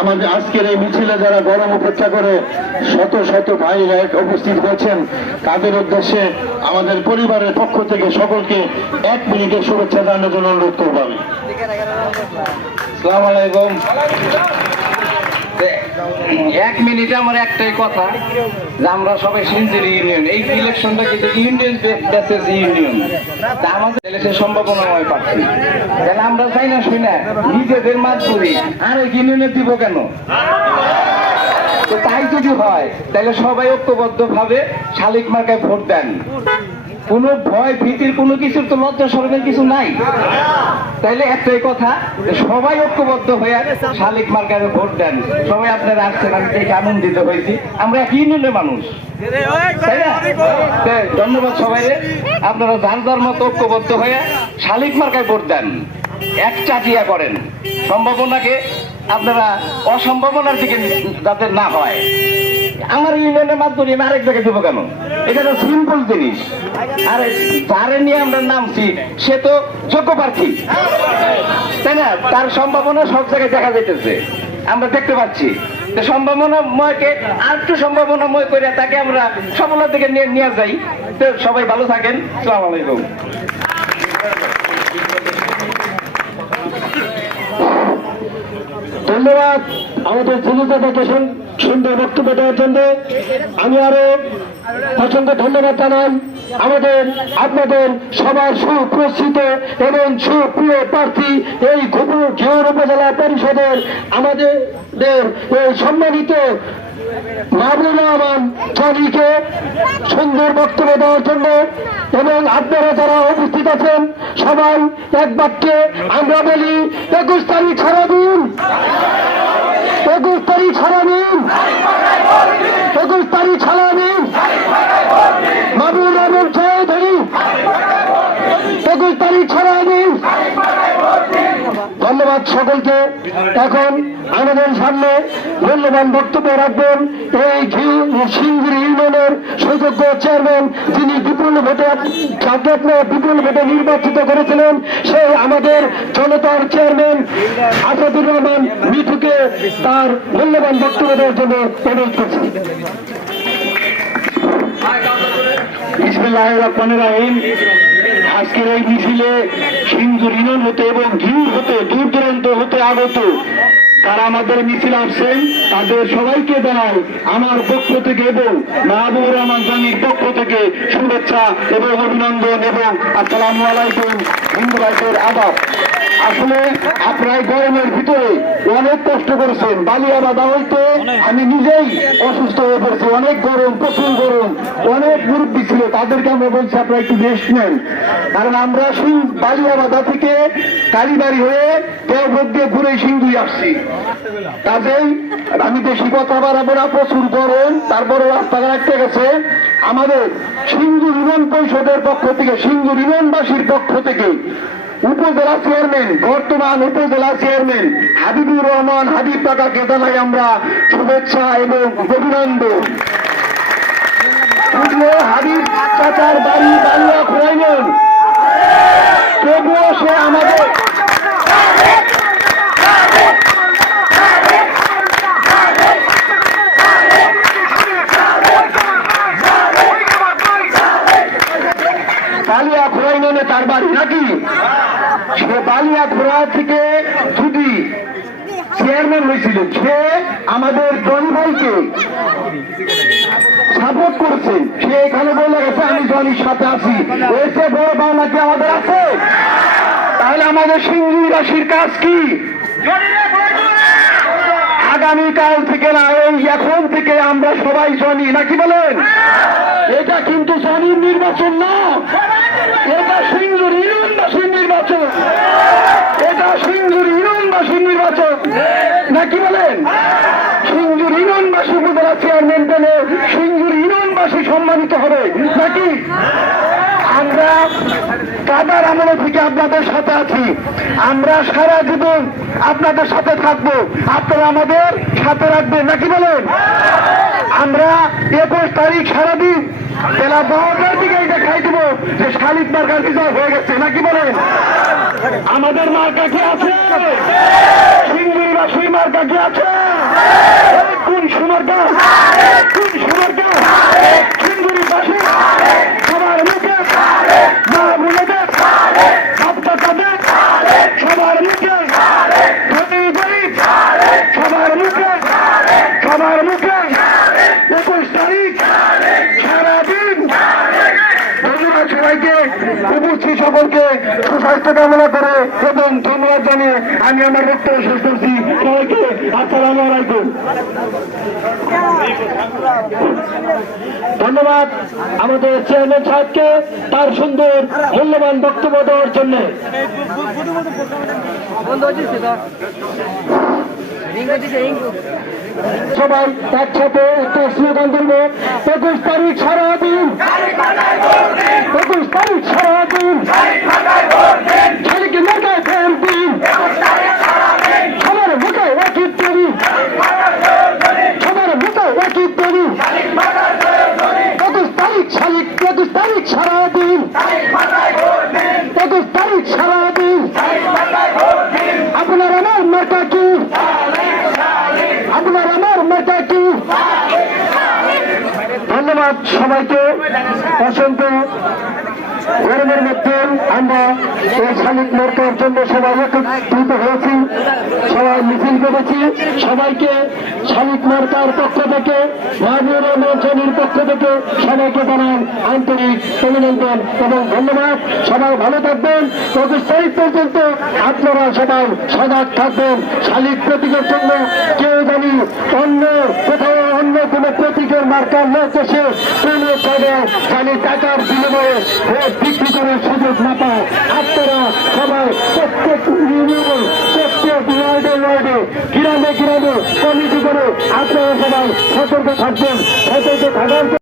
আমাদের আজকের এই মিছিলে যারা গরম উপেক্ষা করে শত শত ভাইরা উপস্থিত হয়েছেন, তাদের উদ্দেশ্যে আমাদের পরিবারের পক্ষ থেকে সকলকে 1 মিনিটের শুভেচ্ছা জানানোর জন্য অনুরোধ করব আমি। আসসালামু আলাইকুম। 1 মিনিটে আমার একটাই কথা, যে আমরা সবাই সিনজিরি ইউনিয়ন, এই ইলেকশনটা কিন্তু ইউনিয়ন বেসিস ইউনিয়ন, তা আমাদের ইলেকশন সম্ভাবনাময় প্রার্থী। তাহলে আমরা চাই না শুই না নিজেদের মাত করি আর ইউনিয়নে দিব কেন? তো তাই যদি হয় তাহলে সবাই ঐক্যবদ্ধ ভাবে শালিক মার্কায় ভোট দেন। কোনো ভয় ভীতির কোনো কিছুর তো লজ্জা শরমের কিছু নাই। তাইলে একটাই কথা, সবাই ঐক্যবদ্ধ হয়ে শালিক মার্কায় ভোট দেন। সবাই আপনারা আসছেন, আমি দেখে আনন্দিত হয়েছি। আমরা এক ইউনিয়নের মানুষ, তাই না? ধন্যবাদ সবাই। আপনারা যার যার মতো ঐক্যবদ্ধ হয়ে শালিক মার্কায় ভোট দেন, এক চাটিয়া করেন। সম্ভাবনাকে আপনারা অসম্ভাবনার দিকে যাতে না হয়। আমার ইউনিয়নের মাধ্যমে আমি আরেক জায়গায় দেবো কেন? এটা তো সিম্পল জিনিস। আর যারে নিয়ে আমরা নামছি সে তো যোগ্য প্রার্থী, তাই না? তার সম্ভাবনা সব জায়গায় দেখা যাইতেছে, আমরা দেখতে পাচ্ছি। সম্ভাবনাময়কে আর একটু সম্ভাবনাময় করে তাকে আমরা সফলতার দিকে নিয়ে যাই। তো সবাই ভালো থাকেন। আসসালামু আলাইকুম। ধন্যবাদ আমাদের জনতাকে সুন্দর বক্তব্য দেওয়ার জন্য। আমি আরো অসংখ্য ধন্যবাদ জানাই আমাদের আপনাদের সবার সুপ্রস্তুত এবং সুপ্রিয় প্রার্থী এই ঘিওর উপজেলা পরিষদের আমাদের এই সম্মানিত মাহবুবুর রহমান চৌধুরীকে সুন্দর বক্তব্য দেওয়ার জন্য। এবং আপনারা যারা উপস্থিত আছেন সবাই এক বাক্যে আমরা বলি 21 তারিখ ছাড়া দিন, 21 তারিখ ছাড়া দিন, 21 তারিখ ছাড়া দিন, মাহবুবুর রহমান চৌধুরী 21 তারিখ ছাড়া দিন। ধন্যবাদ সকলকে। এখন আমাদের সামনে মূল্যবান বক্তব্য রাখবেন এই সিংড়ি ইউনিয়নের সুযোগ্য চেয়ারম্যান, যিনি বিপুল ভোটে নির্বাচিত করেছিলেন, সেই আমাদের জনতার চেয়ারম্যান আসাদুর রহমান মিঠুকে তার মূল্যবান বক্তব্য দেওয়ার জন্য অনুরোধ করছি। বিসমিল্লাহির রহমানির রহিম। আজকের এই মিছিলে সিংজুর ইউনিয়ন হতে এবং ঘিউর হতে দূর দূরান্ত হতে আগত তারা আমাদের মিছিল আসছেন, তাদের সবাইকে জানাই আমার পক্ষ থেকে এবং মাহবুবুর রহমান জনির পক্ষ থেকে শুভেচ্ছা এবং অভিনন্দন এবং আসসালামু আলাইকুম, হিন্দু ভাইদের আদাব। আসলে আপনারা গরমের ভিতরে অনেক কষ্ট করেছেন। বালিয়া বাঁধা হইতে আমি নিজেই অসুস্থ হয়ে পড়েছি, অনেক গরম, প্রচুর গরম। অনেক মুরব্বী ছিল, তাদেরকে আমরা বলছি আপনারা একটু রেস্ট নেন, কারণ আমরা বালিয়া বাঁধা থেকে কালীবাড়ি হয়ে দেওঘর দিয়ে ঘুরে সিংড়ি আসছি। কাজেই আমি বেশি কথা বাড়াবো না, প্রচুর গরম। তারপরে রাস্তাঘাট আটকে গেছে। আমাদের সিংড়ি ইউনিয়ন পরিষদের পক্ষ থেকে, সিংড়ি ইউনিয়নবাসীর পক্ষ থেকে উপজেলা চেয়ারম্যান, বর্তমান উপজেলা চেয়ারম্যান হাবিবুর রহমান হাবিব কাকাকে জানাই আমরা শুভেচ্ছা এবং অভিনন্দন। হাবিব কাকার বাড়ি বালিয়া খুঁড়াইলেন, তবুও সে আমাদের বালিয়া খুঁড়াইলেনে তার বাড়ি নাকি? সে বালিয়া খুঁড়া থেকে যদি চেয়ারম্যান হয়েছিল, সে আমাদের জনি ভাইকে সাপোর্ট করছে। সে এখানে বলে গেছে আমি জনির সাথে আছি, এসে বড় পাওনা কি আমাদের আছে? তাহলে আমাদের সিংড়িবাসীর কাজ কি? আগামীকাল থেকে না, এই এখন থেকে আমরা সবাই জনি, নাকি বলেন? এটা কিন্তু জনির নির্বাচন না, এটা সিংড়ি ইউনিয়নবাসীর নির্বাচন, এটা সিংড়ি ইউনিয়নবাসীর নির্বাচন, নাকি বলেন? সিংড়ি ইউনিয়নবাসী উপজেলা চেয়ারম্যান পেলে সিংড়ি ইউনিয়নবাসী সম্মানিত হবে, নাকি? আমরা কাদার আমলে থেকে আপনাদের সাথে আছি, আমরা সারা জীবন আপনাদের সাথে থাকবো, আপনারা আমাদের সাথে রাখবেন, নাকি বলেন? আমরা 21 তারিখ সারাদিন বেলা 12টার দিকে এটা খাই দেবো যে শালিক মার্কার বিজয় হয়ে গেছে, নাকি বলেন? আমাদের মার্কা কি আছে? আদিবাসী মার্কা কি আছে? কোন সুমার্কা? কোন সুমার্কা? সিন্দুরি পাশে সবার মুখে মা বোনেদের বাপ্তা তাদের সবার মুখে ধনী গরিব সবার মুখে 21 তারিখ সারাদিন। ধন্যবাদ সবাইকে, উপস্থিত সকলকে সুস্বাস্থ্য কামনা করে এবং ধন্যবাদ জানিয়ে আমি আমার বক্তব্য শেষ করছি। সবাইকে আসসালামু আলাইকুম। ধন্যবাদ আমাদের চেয়ারম্যান সাহেবকে তার সুন্দর মূল্যবান বক্তব্য দেওয়ার জন্য। সবাই একসাথে একটা স্লোগান দেব, 21 তারিখ সারাদিন, 21 তারিখ সারাদিন, শালিকের মার্কায় ভোট দিন, সবার মুখে একই তৈরি, সবার মুখে একই তৈরি, 21 তারিখ শালিক, 21 তারিখ সারাদিন, 21 তারিখ সারাদিন। আপনার আমার মার্কা কি? আপনার আমার মার্কা কি? ধন্যবাদ সবাইকে। অসংখ্য গরমের মধ্যে আমরা এই শালিক মার্কার জন্য সবাই একত্রিত হয়েছি, সবাই মিছিল করেছি। সবাইকে শালিক মার্কার পক্ষ থেকে, মাহবুব মঞ্চনীর পক্ষ থেকে সবাইকে জানান আন্তরিক অভিনন্দন এবং ধন্যবাদ। সবাই ভালো থাকবেন। 25 তারিখ পর্যন্ত আপনারা সবাই সজাগ থাকবেন। শালিক প্রতীকের জন্য কেউ জানি অন্য কোথাও অন্য কোনো প্রতীকের মার্কার লোক এসে কোনো জায়গায় জানি টাকার বিনিময়ে ভোট বিক্রি করার সুযোগ না পায়। আপনারা সবাই প্রত্যেক ইউনিয়নে, প্রত্যেক ওয়ার্ডে ওয়ার্ডে, গ্রামে গ্রামে কমিটি করে আপনারা সবাই সতর্ক থাকবেন। সতর্ক থাকার